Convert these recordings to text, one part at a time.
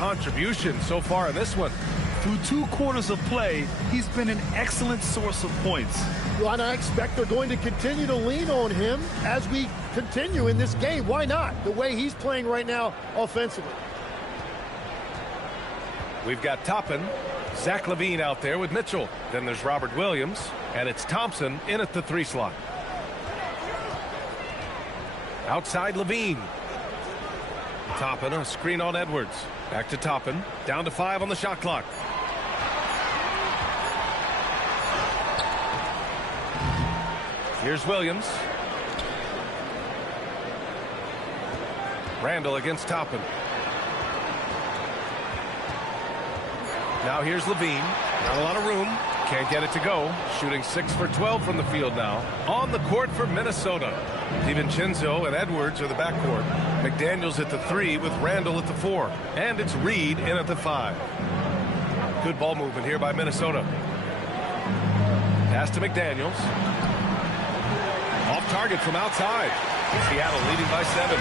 contribution so far in this one. Through 2 quarters of play, he's been an excellent source of points. Well, and I expect they're going to continue to lean on him as we continue in this game. Why not? The way he's playing right now offensively. We've got Toppin, Zach LaVine out there with Mitchell. Then there's Robert Williams, and it's Thompson in at the 3 slot. Outside LaVine. Toppin, a screen on Edwards. Back to Toppin. Down to 5 on the shot clock. Here's Williams. Randall against Toppin. Now here's LaVine. Not a lot of room. Can't get it to go. Shooting 6 for 12 from the field now. On the court for Minnesota. DiVincenzo and Edwards are the backcourt. McDaniels at the 3 with Randall at the 4. And it's Reed in at the 5. Good ball movement here by Minnesota. Pass to McDaniels. Off target from outside. Seattle leading by 7.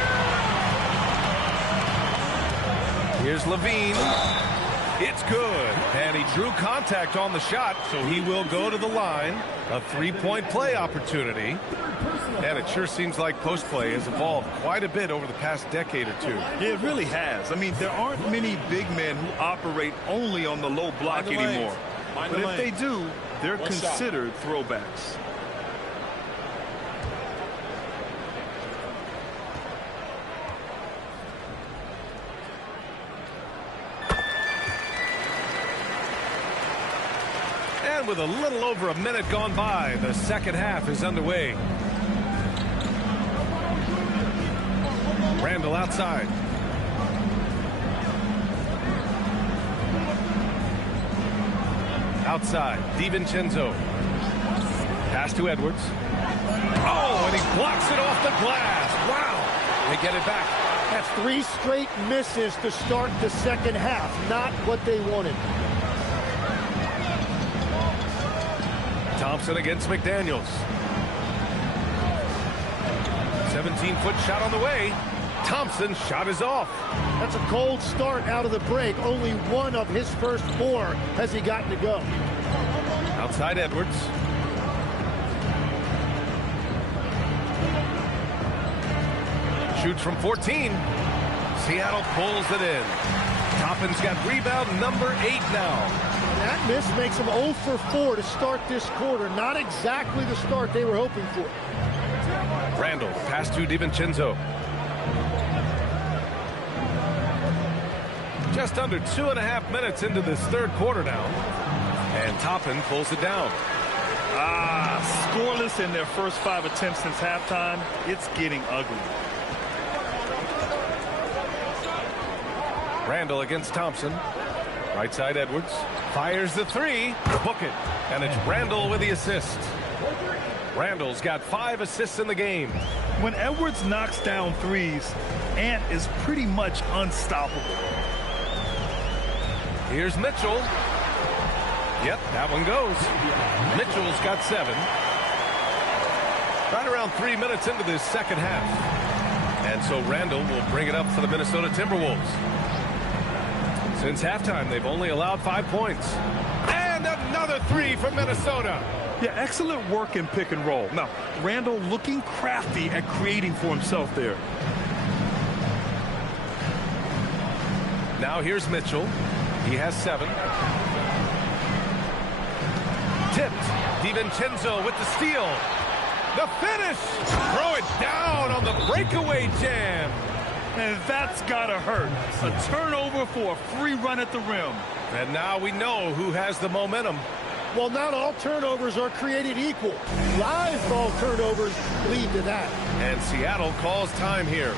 Here's LaVine. It's good. And he drew contact on the shot, so he will go to the line. A 3-point play opportunity. And it sure seems like post play has evolved quite a bit over the past decade or 2. Yeah, it really has. I mean, there aren't many big men who operate only on the low block anymore. But if they do, they're considered throwbacks. And with a little over a minute gone by, the second half is underway. Randall outside. Outside, DiVincenzo. Pass to Edwards. Oh, and he blocks it off the glass. Wow. They get it back. That's 3 straight misses to start the second half. Not what they wanted. Thompson against McDaniels. 17-foot shot on the way. Thompson's shot is off. That's a cold start out of the break. Only 1 of his first 4 has he gotten to go. Outside Edwards. Shoots from 14. Seattle pulls it in. Toppin's got rebound number 8 now. That miss makes him 0 for 4 to start this quarter. Not exactly the start they were hoping for. Randall, pass to DiVincenzo. Just under 2.5 minutes into this third quarter now. And Toppin pulls it down. Scoreless in their first 5 attempts since halftime. It's getting ugly. Randall against Thompson. Right side Edwards. Fires the 3. Book it. And it's Randall with the assist. Randall's got 5 assists in the game. When Edwards knocks down threes, Ant is pretty much unstoppable. Here's Mitchell. Yep, that one goes. Mitchell's got 7. Right around 3 minutes into this second half. And so Randall will bring it up for the Minnesota Timberwolves. Since halftime, they've only allowed 5 points. And another 3 from Minnesota. Yeah, excellent work in pick and roll. Now, Randall looking crafty at creating for himself there. Now here's Mitchell. He has 7. Tipped. DiVincenzo with the steal. The finish. Throw it down on the breakaway jam. And that's gotta hurt. A turnover for a free run at the rim. And now we know who has the momentum. Well, not all turnovers are created equal. Live ball turnovers lead to that. And Seattle calls time here.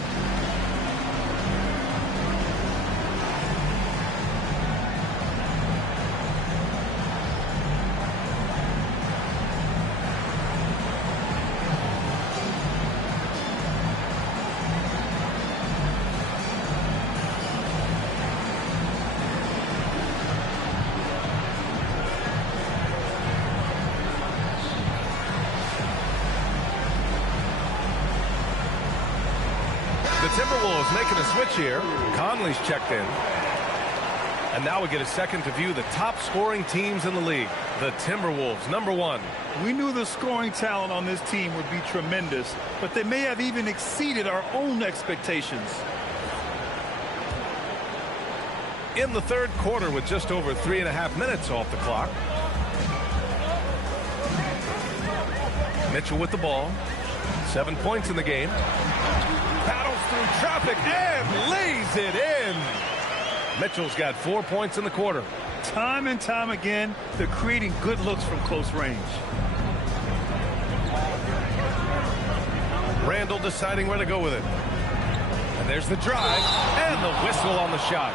The Timberwolves making a switch here. Conley's checked in. And now we get a second to view the top scoring teams in the league. The Timberwolves, #1. We knew the scoring talent on this team would be tremendous, but they may have even exceeded our own expectations. In the third quarter with just over 3.5 minutes off the clock. Mitchell with the ball. 7 points in the game. Battles through traffic and lays it in. Mitchell's got 4 points in the quarter. Time and time again, they're creating good looks from close range. Randall deciding where to go with it. And there's the drive and the whistle on the shot.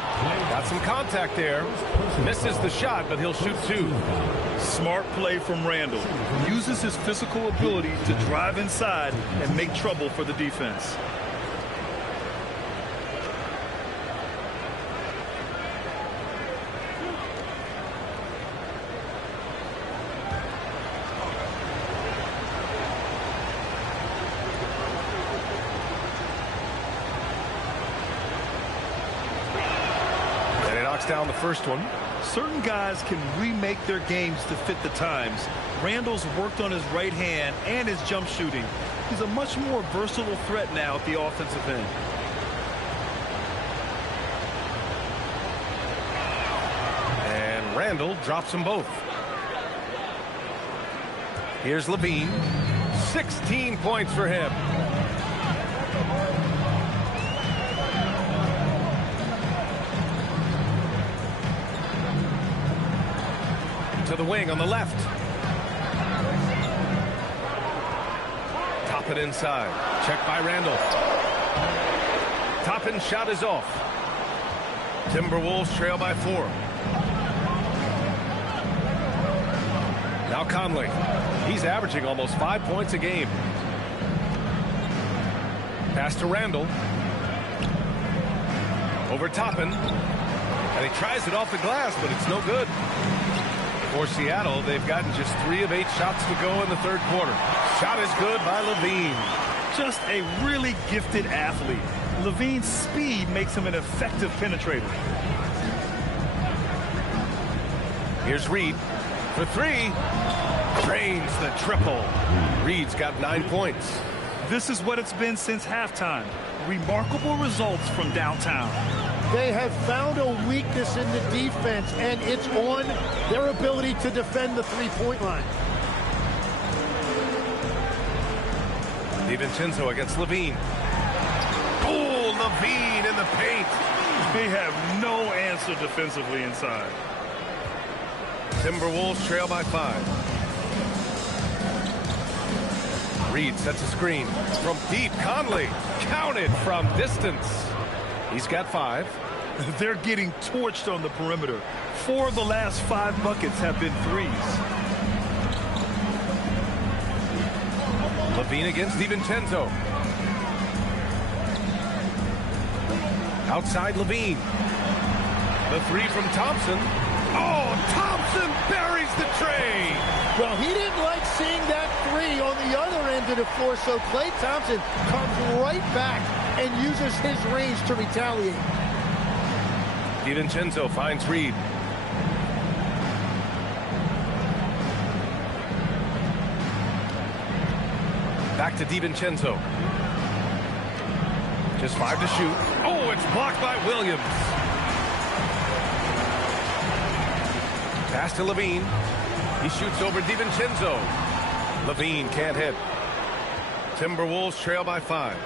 Got some contact there. Misses the shot, but he'll shoot 2. Smart play from Randall. Uses his physical ability to drive inside and make trouble for the defense. Down the first one. Certain guys can remake their games to fit the times. Randall's worked on his right hand and his jump shooting. He's a much more versatile threat now at the offensive end. And Randall drops them both. Here's Levine. 16 points for him. To the wing on the left. Top it inside. Check by Randall. Top-in shot is off. Timberwolves trail by 4. Now Conley. He's averaging almost 5 points a game. Pass to Randall. Over Toppin. And he tries it off the glass, but it's no good. For Seattle, they've gotten just 3 of 8 shots to go in the third quarter. Shot is good by Levine. Just a really gifted athlete. Levine's speed makes him an effective penetrator. Here's Reed for 3. Drains the triple. Reed's got 9 points. This is what it's been since halftime. Remarkable results from downtown. They have found a weakness in the defense, and it's on their ability to defend the three-point line. DiVincenzo against Levine. Oh, Levine in the paint. They have no answer defensively inside. Timberwolves trail by 5. Reed sets a screen. From deep, Conley. Counted from distance. He's got 5. They're getting torched on the perimeter. 4 of the last 5 buckets have been threes. Levine against DiVincenzo. Outside Levine. The 3 from Thompson. Oh, Thompson buries the tray. Well, he didn't like seeing that 3 on the other end of the floor, so Klay Thompson comes right back and uses his range to retaliate. DiVincenzo finds Reed. Back to DiVincenzo. Just 5 to shoot. Oh, it's blocked by Williams. Pass to Levine. He shoots over DiVincenzo. Levine can't hit. Timberwolves trail by 5.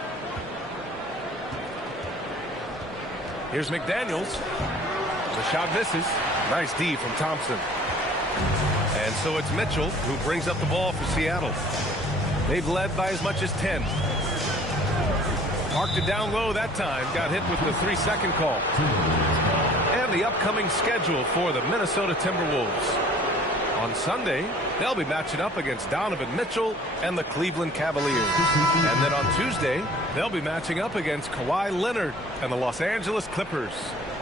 Here's McDaniels. The shot misses. Nice D from Thompson. And so it's Mitchell who brings up the ball for Seattle. They've led by as much as 10. Marked it down low that time. Got hit with the 3-second call. And the upcoming schedule for the Minnesota Timberwolves. On Sunday, they'll be matching up against Donovan Mitchell and the Cleveland Cavaliers. And then on Tuesday, they'll be matching up against Kawhi Leonard and the Los Angeles Clippers.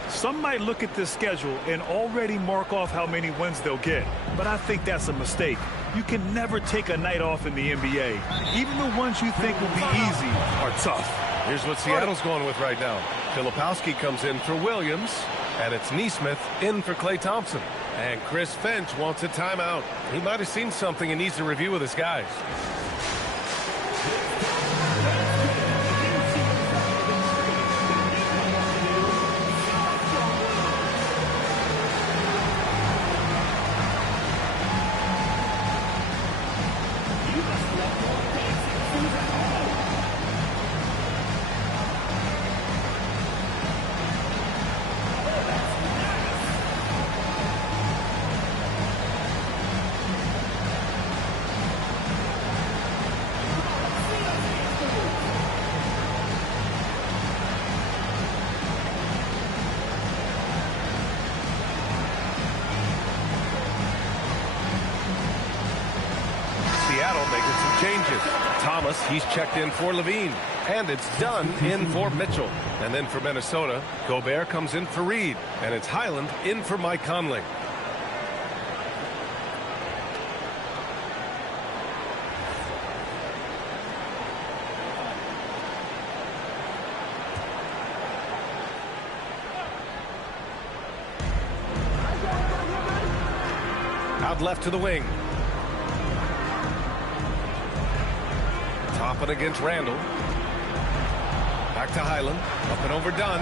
Some might look at this schedule and already mark off how many wins they'll get. But I think that's a mistake. You can never take a night off in the NBA. Even the ones you think will be easy are tough. Here's what Seattle's going with right now. Filipowski comes in for Williams. And it's Neesmith in for Klay Thompson. And Chris Finch wants a timeout. He might have seen something and needs to review with his guys. Seattle making some changes. Thomas, he's checked in for Levine. And it's Dunn in for Mitchell. And then for Minnesota, Gobert comes in for Reed. And it's Highland in for Mike Conley. Out left to the wing. Toppin against Randall. Back to Highland. Up and over Dunn.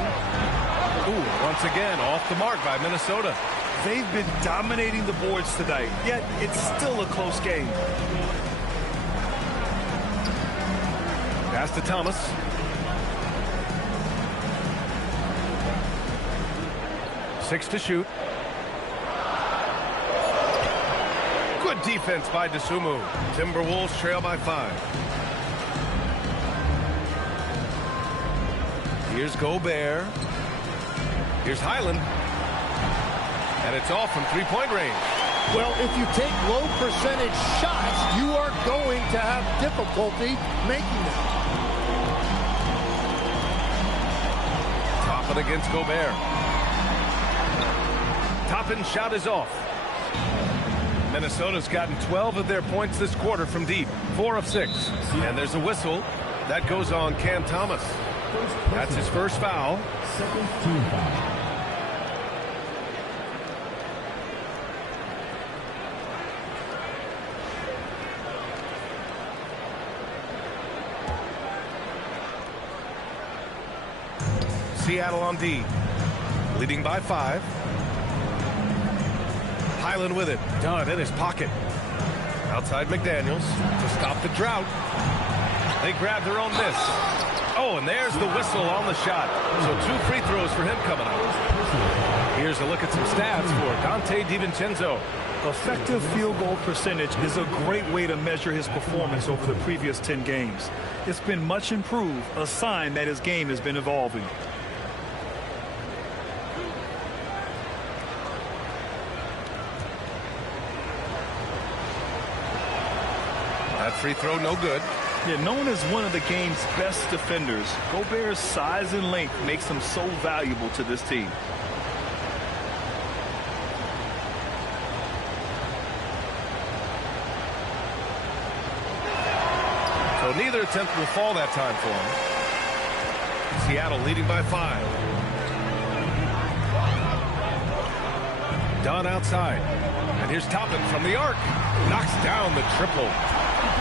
Ooh, once again off the mark by Minnesota. They've been dominating the boards tonight, yet it's still a close game. Pass to Thomas. Six to shoot. Good defense by DeSumo. Timberwolves trail by 5. Here's Gobert. Here's Highland. And it's off from three-point range. Well, if you take low percentage shots, you are going to have difficulty making them. Toppin against Gobert. Toppin's shot is off. Minnesota's gotten 12 of their points this quarter from deep. 4 of 6. And there's a whistle. That goes on Cam Thomas. That's his first foul. Second team foul. Seattle on D. Leading by 5. Highland with it. Dunn in his pocket. Outside McDaniels to stop the drought. They grab their own miss. Oh, and there's the whistle on the shot. So 2 free throws for him coming up. Here's a look at some stats for Dante DiVincenzo. Effective field goal percentage is a great way to measure his performance over the previous 10 games. It's been much improved, a sign that his game has been evolving. That free throw no good. Yeah, known as one of the game's best defenders, Gobert's size and length makes him so valuable to this team. So neither attempt will fall that time for him. Seattle leading by 5. Dunn outside. And here's Toppin from the arc. Knocks down the triple.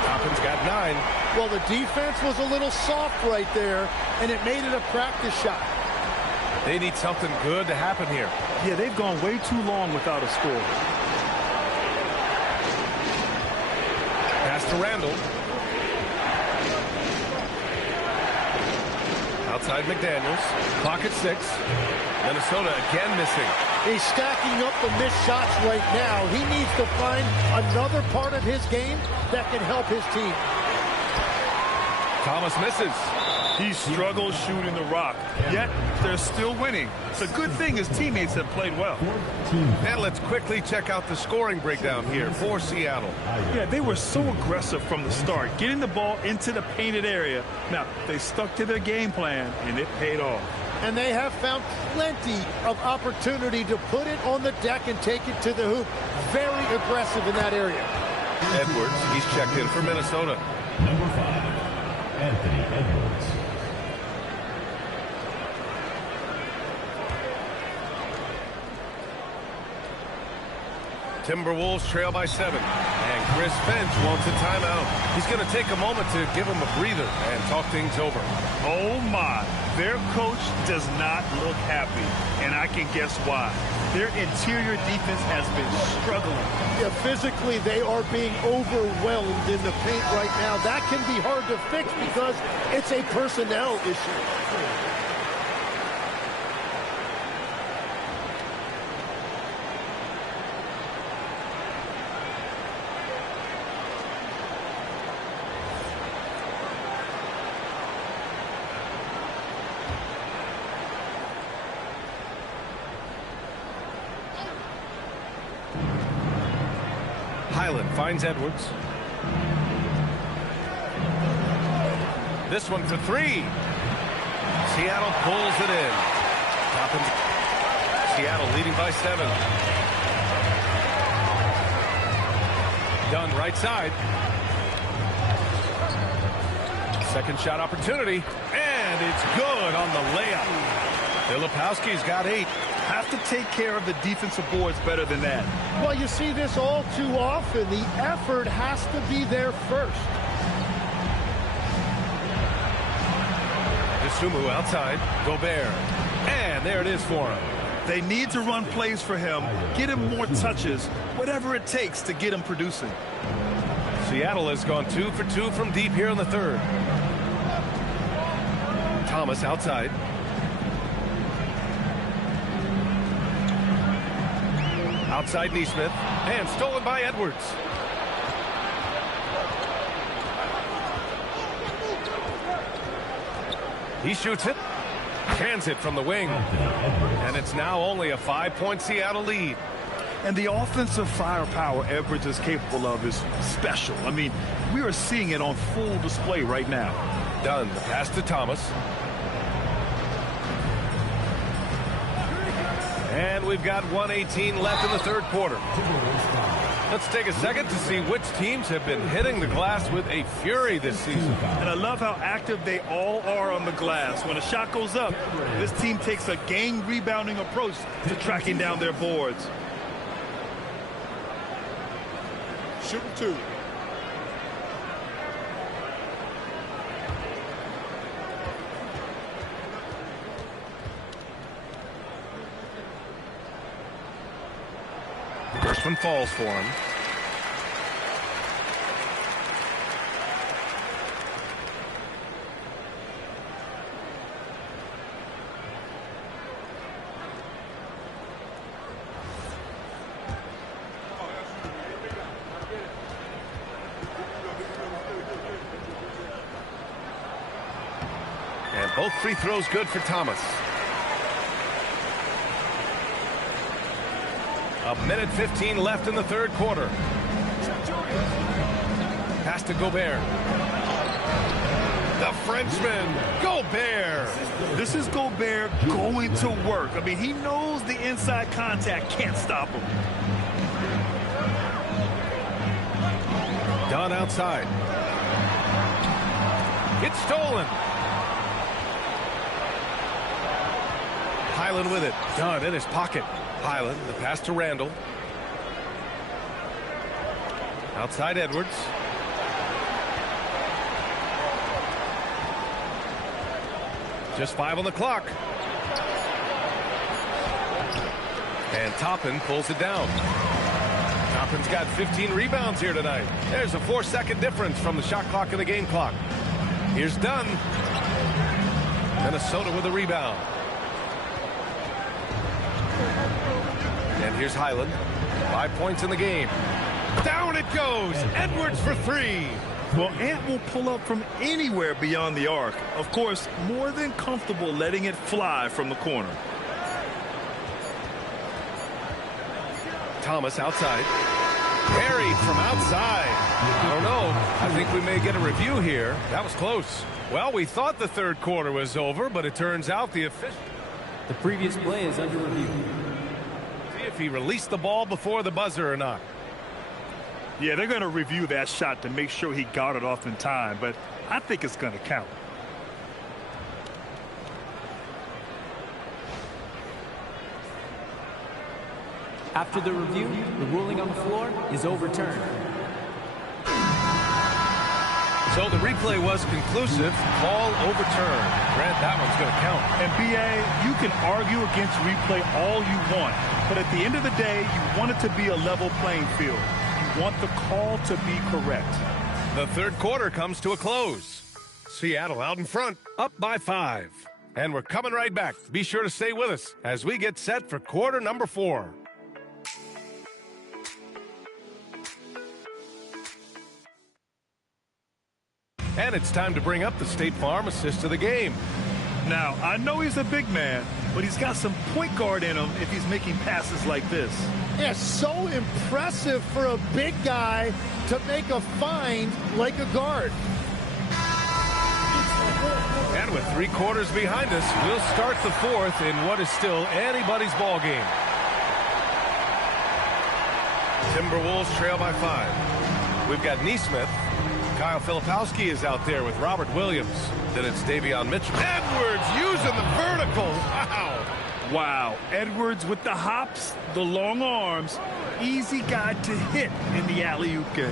Toppin's got 9. Well, the defense was a little soft right there, and it made it a practice shot. They need something good to happen here. Yeah, they've gone way too long without a score. Pass to Randall. Outside McDaniels. Clock at 6. Minnesota again missing. He's stacking up the missed shots right now. He needs to find another part of his game that can help his team. Thomas misses. He struggles shooting the rock, yet they're still winning. It's a good thing his teammates have played well. And let's quickly check out the scoring breakdown here for Seattle. Yeah, they were so aggressive from the start, getting the ball into the painted area. Now, they stuck to their game plan, and it paid off. And they have found plenty of opportunity to put it on the deck and take it to the hoop. Very aggressive in that area. Edwards, he's checked in for Minnesota. Number 5, Anthony Edwards. Timberwolves trail by 7. And Chris Finch wants a timeout. He's going to take a moment to give him a breather and talk things over. Oh, my. Their coach does not look happy, and I can guess why. Their interior defense has been struggling. Yeah, physically, they are being overwhelmed in the paint right now. That can be hard to fix because it's a personnel issue. Highland finds Edwards. This one for 3. Seattle pulls it in. Seattle leading by 7. Dunn right side. Second shot opportunity. And it's good on the layup. Filipowski's got 8. Have to take care of the defensive boards better than that. Well, you see this all too often. The effort has to be there first. Sumu outside. Gobert. And there it is for him. They need to run plays for him, get him more touches, whatever it takes to get him producing. Seattle has gone 2 for 2 from deep here in the third. Thomas outside. Outside Neesmith. And stolen by Edwards. He shoots it. Cans it from the wing. And it's now only a 5-point Seattle lead. And the offensive firepower Edwards is capable of is special. I mean, we are seeing it on full display right now. Dunn, the pass to Thomas. And we've got 1:18 left in the third quarter. Let's take a second to see which teams have been hitting the glass with a fury this season. And I love how active they all are on the glass. When a shot goes up, this team takes a game rebounding approach to tracking down their boards. Shooting 2. First one falls for him. And both free throws good for Thomas. A minute 15 left in the third quarter. Pass to Gobert. The Frenchman, Gobert. This is Gobert going to work. I mean, he knows the inside contact can't stop him. Dunn outside. It's stolen. Highland with it. Dunn in his pocket. Highland, the pass to Randall. Outside Edwards. Just 5 on the clock. And Toppin pulls it down. Toppin's got 15 rebounds here tonight. There's a 4-second difference from the shot clock and the game clock. Here's Dunn. Minnesota with a rebound. And here's Highland. 5 points in the game. Down it goes. Edwards for 3. Well, Ant will pull up from anywhere beyond the arc. Of course, more than comfortable letting it fly from the corner. Thomas outside. Parried from outside. I don't know. I think we may get a review here. That was close. Well, we thought the third quarter was over, but it turns out the previous play is under review. If he released the ball before the buzzer or not. Yeah, they're going to review that shot to make sure he got it off in time, but I think it's going to count. After the review, the ruling on the floor is overturned. So the replay was conclusive. Call overturned. Grant, that one's going to count. And BA, you can argue against replay all you want, but at the end of the day, you want it to be a level playing field. You want the call to be correct. The third quarter comes to a close. Seattle out in front, up by 5. And we're coming right back. Be sure to stay with us as we get set for quarter number 4. And it's time to bring up the State Farm assist of the game. Now, I know he's a big man, but he's got some point guard in him if he's making passes like this. Yeah, so impressive for a big guy to make a find like a guard. And with 3 quarters behind us, we'll start the 4th in what is still anybody's ball game. Timberwolves trail by 5. We've got Neesmith. Kyle Filipowski is out there with Robert Williams. Then it's Davion Mitchell. Edwards using the vertical. Wow. Wow. Edwards with the hops, the long arms. Easy guy to hit in the alley-oop game.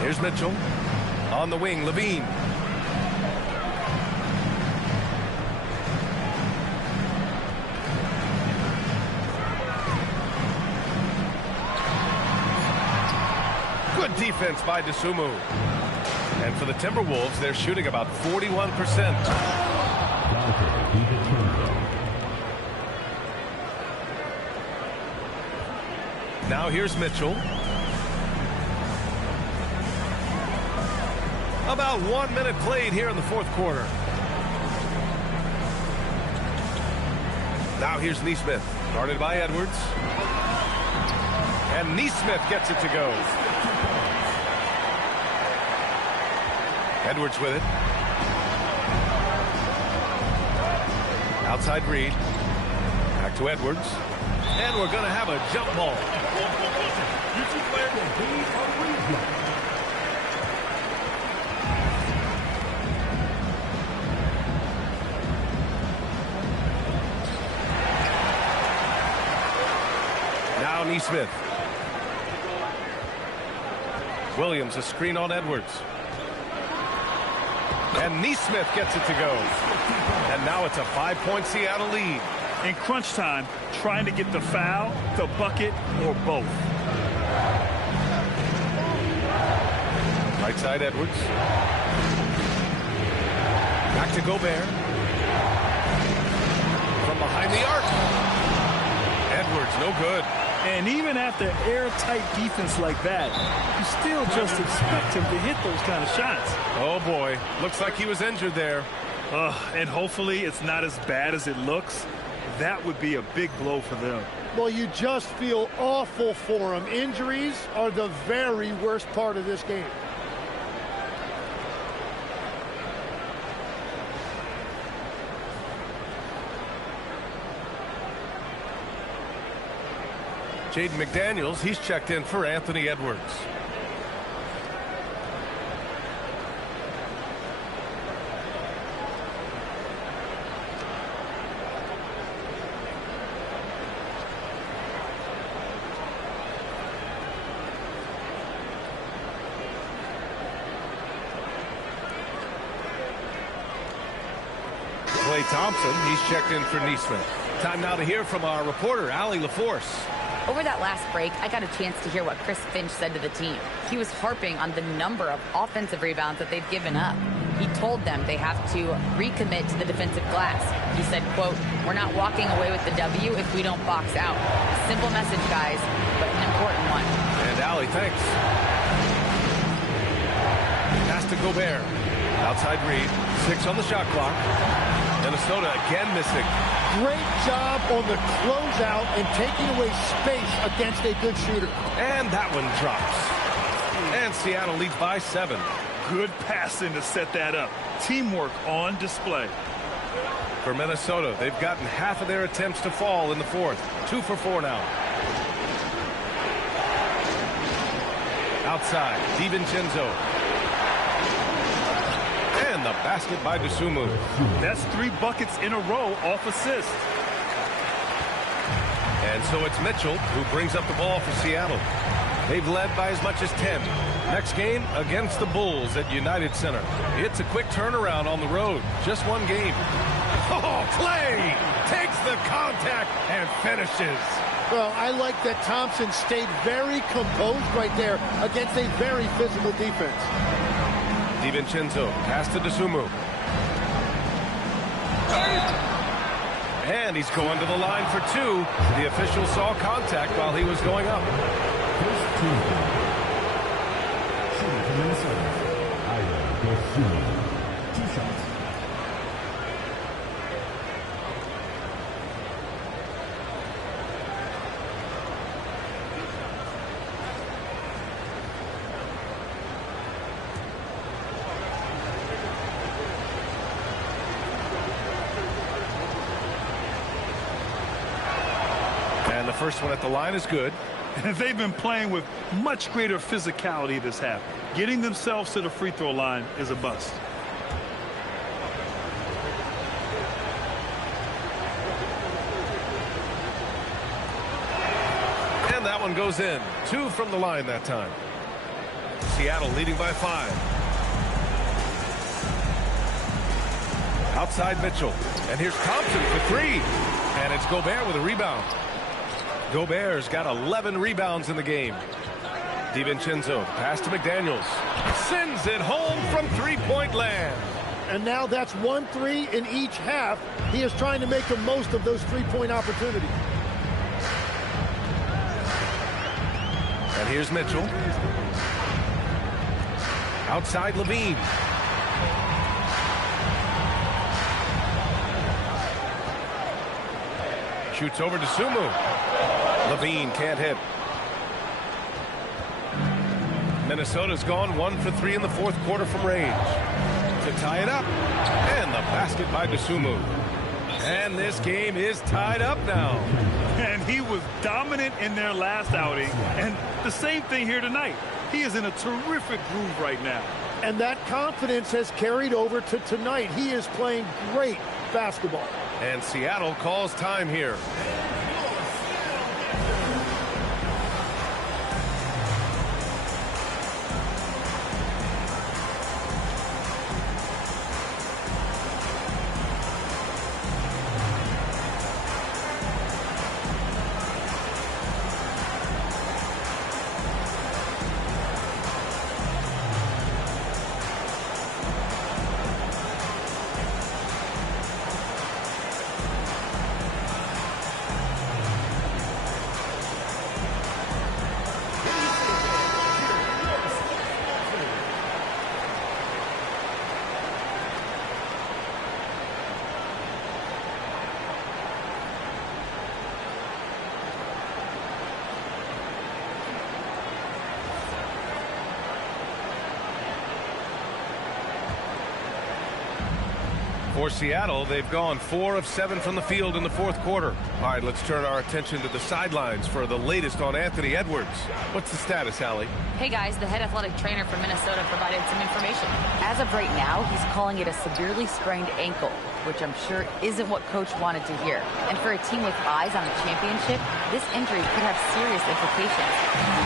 Here's Mitchell. On the wing, Levine. Good defense by DeSumo. And for the Timberwolves, they're shooting about 41%. Now here's Mitchell. About 1 minute played here in the 4th quarter. Now here's Neesmith, guarded by Edwards. And Neesmith gets it to go. Edwards with it. Outside Reed. Back to Edwards. And we're going to have a jump ball. Now Neesmith. Williams, a screen on Edwards. And Neesmith gets it to go. And now it's a 5-point Seattle lead. In crunch time, trying to get the foul, the bucket, or both. Right side, Edwards. Back to Gobert. From behind the arc. Edwards, no good. And even after airtight defense like that, you still just expect him to hit those kind of shots. Oh, boy. Looks like he was injured there. And hopefully it's not as bad as it looks. That would be a big blow for them. Well, you just feel awful for him. Injuries are the very worst part of this game. Jaden McDaniels, he's checked in for Anthony Edwards. Klay Thompson, he's checked in for Neesmith. Time now to hear from our reporter, Allie LaForce. Over that last break, I got a chance to hear what Chris Finch said to the team. He was harping on the number of offensive rebounds that they've given up. He told them they have to recommit to the defensive glass. He said, quote, "We're not walking away with the W if we don't box out." Simple message, guys, but an important one. And Allie, thanks. Pass to Gobert. Outside Reed. 6 on the shot clock. Minnesota again missing. Great job on the closeout and taking away space against a good shooter. And that one drops. And Seattle leads by 7. Good passing to set that up. Teamwork on display. For Minnesota, they've gotten half of their attempts to fall in the 4th. 2 for 4 now. Outside, DiVincenzo. And the basket by DeSumo. That's 3 buckets in a row off assist. And so it's Mitchell who brings up the ball for Seattle. They've led by as much as 10. Next game against the Bulls at United Center. It's a quick turnaround on the road. Just one game. Oh, Clay takes the contact and finishes. Well, I like that Thompson stayed very composed right there against a very physical defense. DiVincenzo pass to Dosunmu. And he's going to the line for two. The official saw contact while he was going up. First team foul. Shooting from Minnesota, Dosunmu. 2 shots. And the first one at the line is good. And they've been playing with much greater physicality this half. Getting themselves to the free throw line is a bust. And that one goes in. 2 from the line that time. Seattle leading by 5. Outside Mitchell. And here's Thompson for 3. And it's Gobert with a rebound. Gobert's got 11 rebounds in the game. DiVincenzo pass to McDaniels. Sends it home from three-point land. And now that's 1-3 in each half. He is trying to make the most of those three-point opportunities. And here's Mitchell. Outside Levine. Shoots over to Sumu. Levine can't hit. Minnesota's gone 1 for 3 in the fourth quarter from range. To tie it up. And the basket by Dosunmu. And this game is tied up now. And he was dominant in their last outing. And the same thing here tonight. He is in a terrific groove right now. And that confidence has carried over to tonight. He is playing great basketball. And Seattle calls time here. For Seattle, they've gone 4 of 7 from the field in the fourth quarter. All right, let's turn our attention to the sidelines for the latest on Anthony Edwards. What's the status, Allie? Hey guys, the head athletic trainer from Minnesota provided some information. As of right now, he's calling it a severely sprained ankle, which I'm sure isn't what coach wanted to hear. And for a team with eyes on the championship, this injury could have serious implications.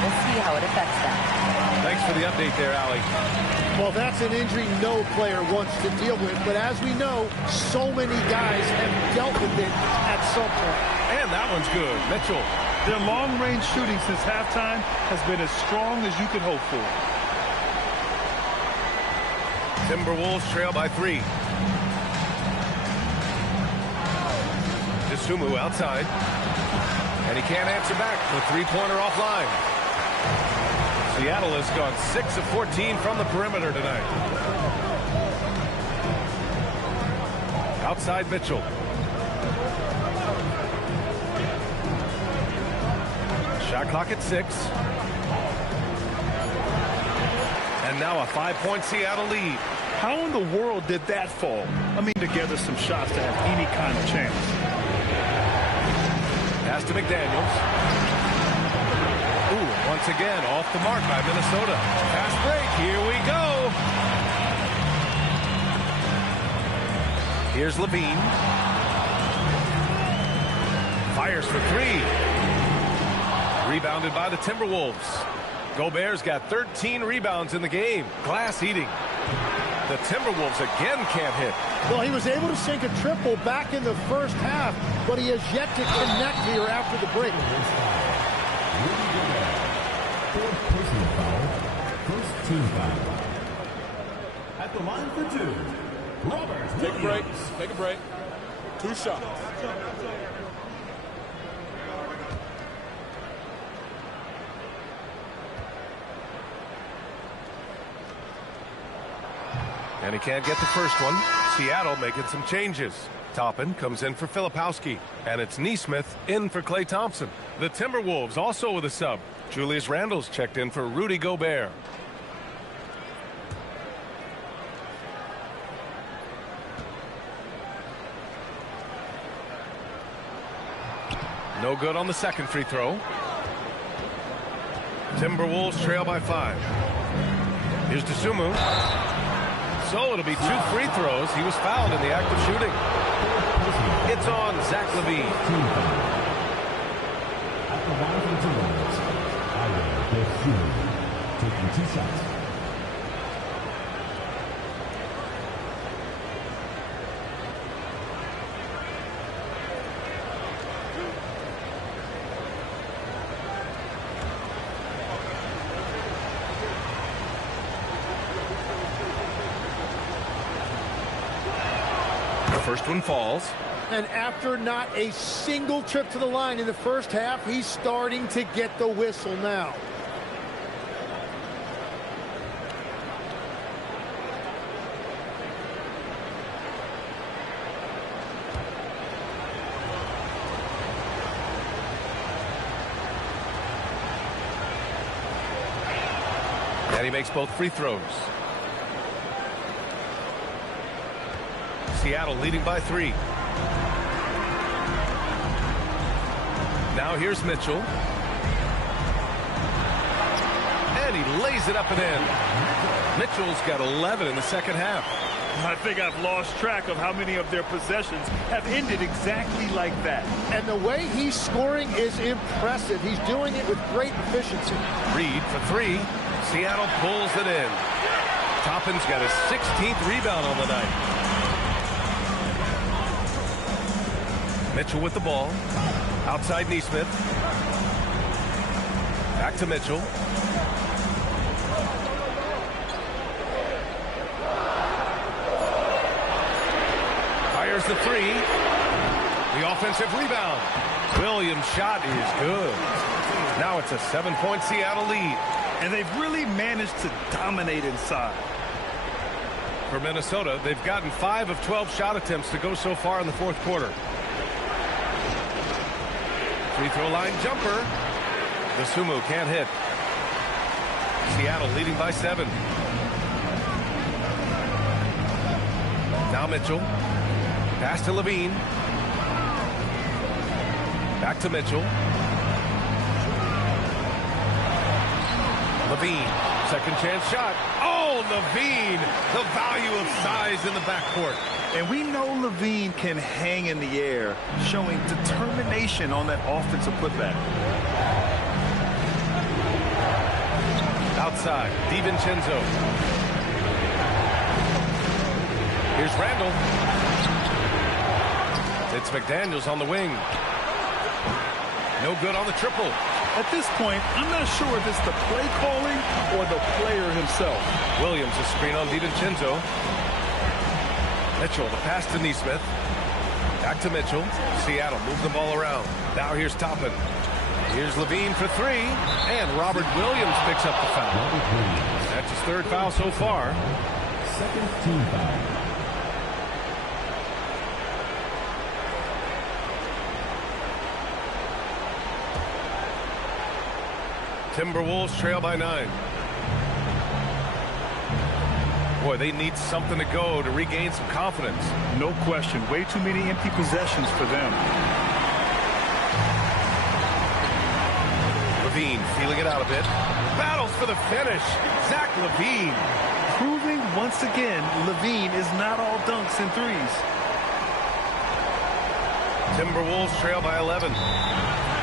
We'll see how it affects them. Thanks for the update there, Allie. Well, that's an injury no player wants to deal with. But as we know, so many guys have dealt with it at some point. And that one's good. Mitchell. Their long-range shooting since halftime has been as strong as you could hope for. Timberwolves trail by 3. Dosunmu outside. And he can't answer back. The three-pointer offline. Seattle has gone 6 of 14 from the perimeter tonight. Outside Mitchell. Shot clock at 6. And now a 5-point Seattle lead. How in the world did that fall? I mean, to gather some shots to have any kind of chance. Pass to McDaniels. Ooh, once again, off the mark by Minnesota. Fast break, here we go. Here's Levine. Fires for three. Rebounded by the Timberwolves. Gobert's got 13 rebounds in the game. Glass eating. The Timberwolves again can't hit. Well, he was able to sink a triple back in the first half, but he has yet to connect here after the break. Fourth personal foul. First team foul. At the line for two, Robert Take a break. Williams. Take a break. 2 shots. And he can't get the first one. Seattle making some changes. Toppin comes in for Filipowski. And it's Nesmith in for Klay Thompson. The Timberwolves also with a sub. Julius Randle's checked in for Rudy Gobert. No good on the second free throw. Timberwolves trail by 5. Here's DeSumo. So it'll be 2 free throws. He was fouled in the act of shooting. It's on Zach LaVine. Team foul. At the line for the Timberwolves, taking 2 shots. First one falls. And after not a single trip to the line in the first half, he's starting to get the whistle now. And he makes both free throws. Seattle leading by 3. Now here's Mitchell. And he lays it up and in. Mitchell's got 11 in the second half. I think I've lost track of how many of their possessions have ended exactly like that. And the way he's scoring is impressive. He's doing it with great efficiency. Reed for 3. Seattle pulls it in. Toppin's got his 16th rebound on the night. Mitchell with the ball. Outside Nesmith. Back to Mitchell. Fires the 3. The offensive rebound. Williams' shot is good. Now it's a 7-point Seattle lead. And they've really managed to dominate inside. For Minnesota, they've gotten 5 of 12 shot attempts to go so far in the fourth quarter. Free throw line jumper. DeSumo can't hit. Seattle leading by 7. Now Mitchell. Pass to LaVine. Back to Mitchell. LaVine. Second chance shot. Oh, LaVine. The value of size in the backcourt. And we know LaVine can hang in the air, showing determination on that offensive putback. Outside, DiVincenzo. Here's Randle. It's McDaniels on the wing. No good on the triple. At this point, I'm not sure if it's the play calling or the player himself. Williams a screen on DiVincenzo. Mitchell, the pass to Nesmith. Back to Mitchell. Seattle moves the ball around. Now here's Toppin. Here's LaVine for 3. And Robert Williams picks up the foul. That's his 3rd foul so far. Second team foul. Timberwolves trail by 9. Boy, they need something to go to regain some confidence. No question. Way too many empty possessions for them. LaVine feeling it out a bit. Battles for the finish. Zach LaVine. Proving once again, LaVine is not all dunks and threes. Timberwolves trail by 11.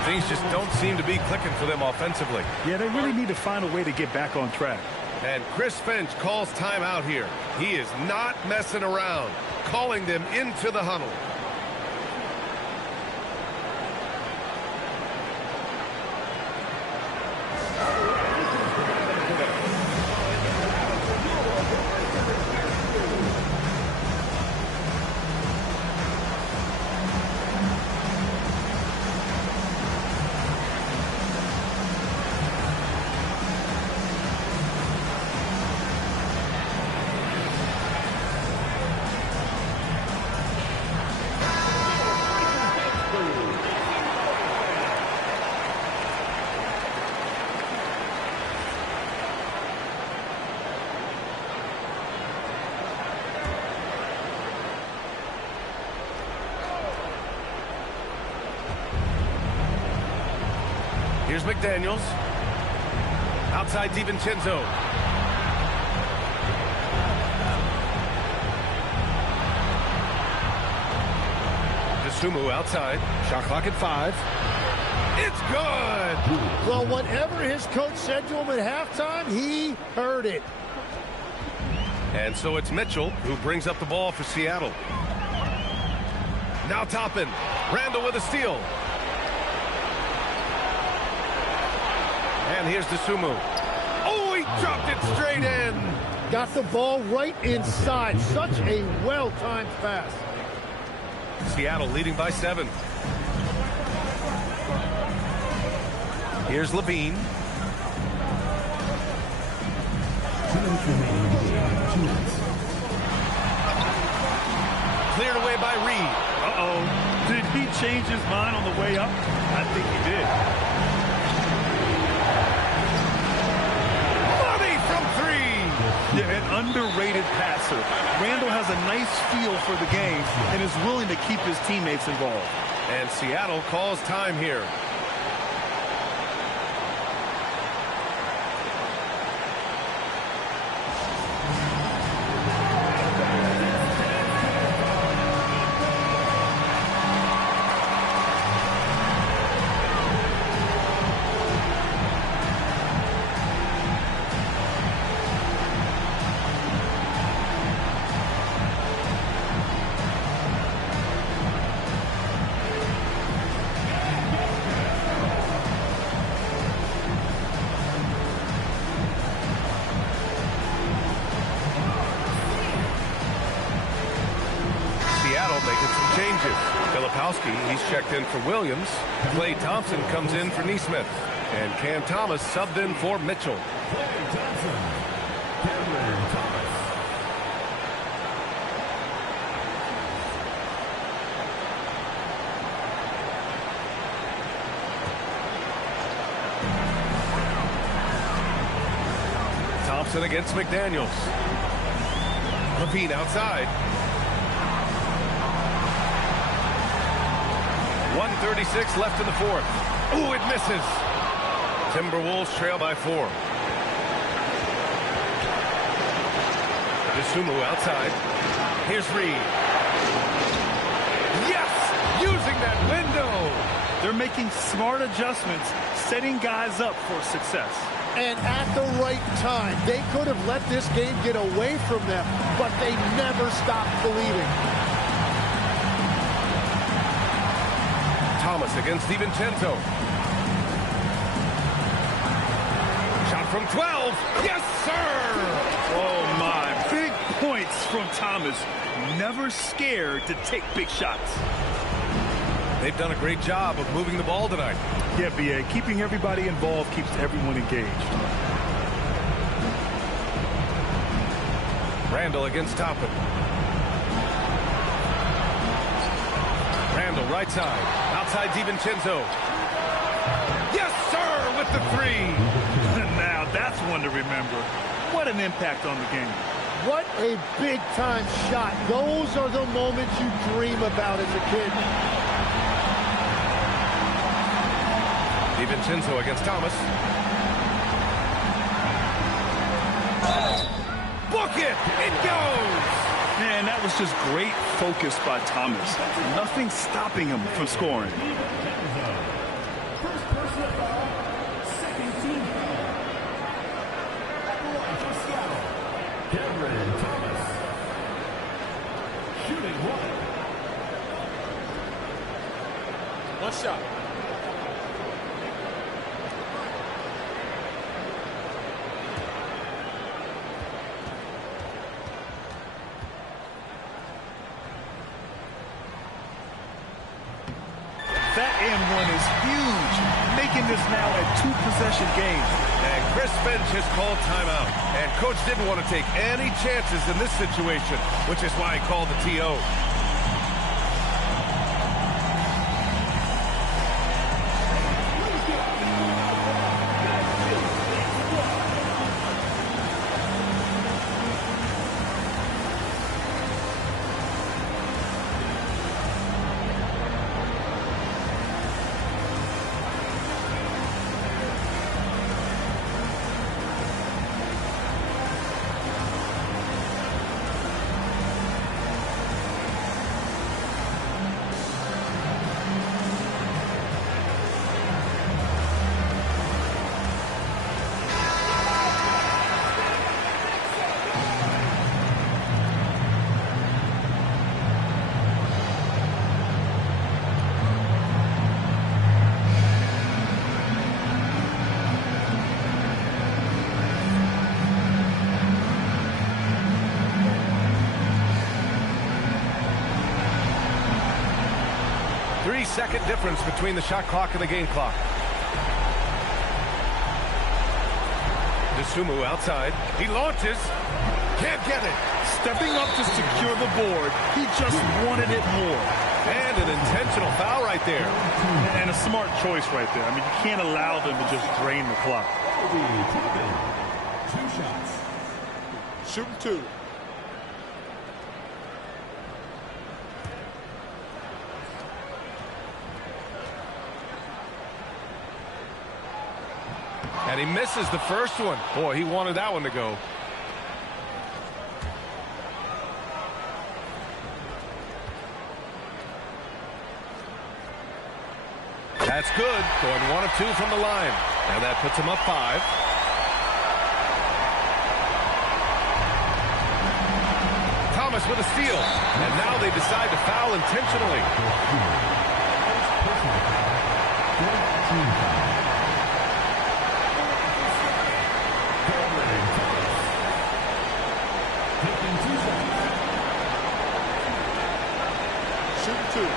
Things just don't seem to be clicking for them offensively. Yeah, they really need to find a way to get back on track. And Chris Finch calls timeout here. He is not messing around, calling them into the huddle. Here's McDaniels. Outside DiVincenzo. DeSumo outside. Shot clock at 5. It's good! Well, whatever his coach said to him at halftime, he heard it. And so it's Mitchell who brings up the ball for Seattle. Now Toppin. Randall with a steal. And here's DeSumo. Oh, he dropped it straight in. Got the ball right inside. Such a well-timed pass. Seattle leading by 7. Here's Levine. 2 minutes remaining in the game. 2 minutes. Cleared away by Reed. Uh-oh. Did he change his mind on the way up? I think he did. Money from 3. Yeah, an underrated passer. Randall has a nice feel for the game and is willing to keep his teammates involved. And Seattle calls time here. Making some changes. Filipowski, he's checked in for Williams. Klay Thompson comes in for Neesmith. And Cam Thomas subbed in for Mitchell. Klay Thompson. Cameron Thomas. Thompson against McDaniels. Levine outside. 1:36 left in the 4th. Ooh, it misses. Timberwolves trail by 4. DeSumo outside. Here's Reed. Yes! Using that window! They're making smart adjustments, setting guys up for success. And at the right time. They could have let this game get away from them, but they never stopped believing. Thomas against DiVincenzo. Shot from 12. Yes, sir! Oh, my. Big points from Thomas. Never scared to take big shots. They've done a great job of moving the ball tonight. Yeah, B.A. Keeping everybody involved keeps everyone engaged. Randall against Toppin. Randall right side. Outside DiVincenzo. Yes, sir, with the 3. Now that's one to remember. What an impact on the game. What a big-time shot. Those are the moments you dream about as a kid. DiVincenzo against Thomas. Book it! It goes! Man, that was just great focused by Thomas. Nothing stopping him from scoring. First personal foul, second team foul. At the line for Seattle, Cameron Thomas. Shooting one. One shot. That and one is huge, making this now a two-possession game. And Chris Finch has called timeout. And coach didn't want to take any chances in this situation, which is why he called the TO. Second difference between the shot clock and the game clock. Dosunmu outside. He launches. Can't get it. Stepping up to secure the board. He just wanted it more. And an intentional foul right there. And a smart choice right there. I mean, you can't allow them to just drain the clock. 2 shots. Shooting two. And he misses the first one. Boy, he wanted that one to go. That's good. Going 1 of 2 from the line. And that puts him up 5. Thomas with a steal. And now they decide to foul intentionally. Shooting two.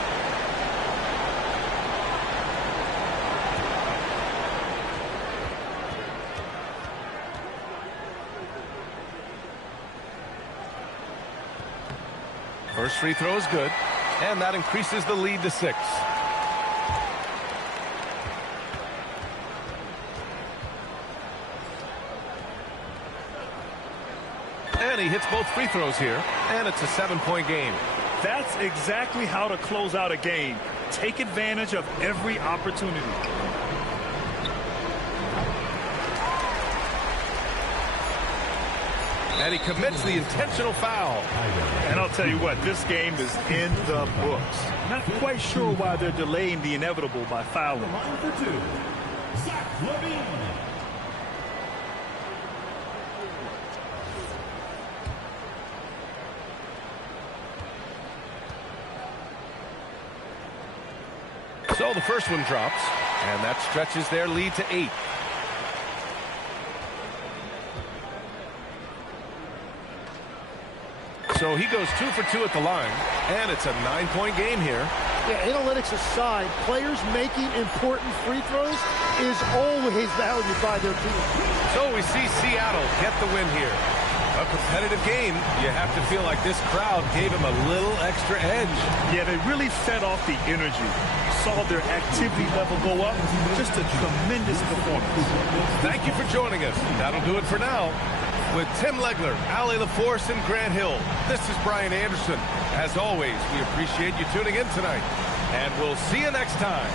First free throw is good. And that increases the lead to 6. And he hits both free throws here. And it's a 7-point game. That's exactly how to close out a game. Take advantage of every opportunity. And he commits the intentional foul. And I'll tell you what, this game is in the books. Not quite sure why they're delaying the inevitable by fouling. Line for 2. Zach Levine. So the first one drops, and that stretches their lead to 8. So he goes 2 for 2 at the line, and it's a 9-point game here. Yeah, analytics aside, players making important free throws is always valued by their team. So we see Seattle get the win here. A competitive game. You have to feel like this crowd gave him a little extra edge. Yeah, they really fed off the energy. You saw their activity level go up. Just a tremendous performance. Thank you for joining us. That'll do it for now. With Tim Legler, Ali LaForce, and Grant Hill, this is Brian Anderson. As always, we appreciate you tuning in tonight. And we'll see you next time.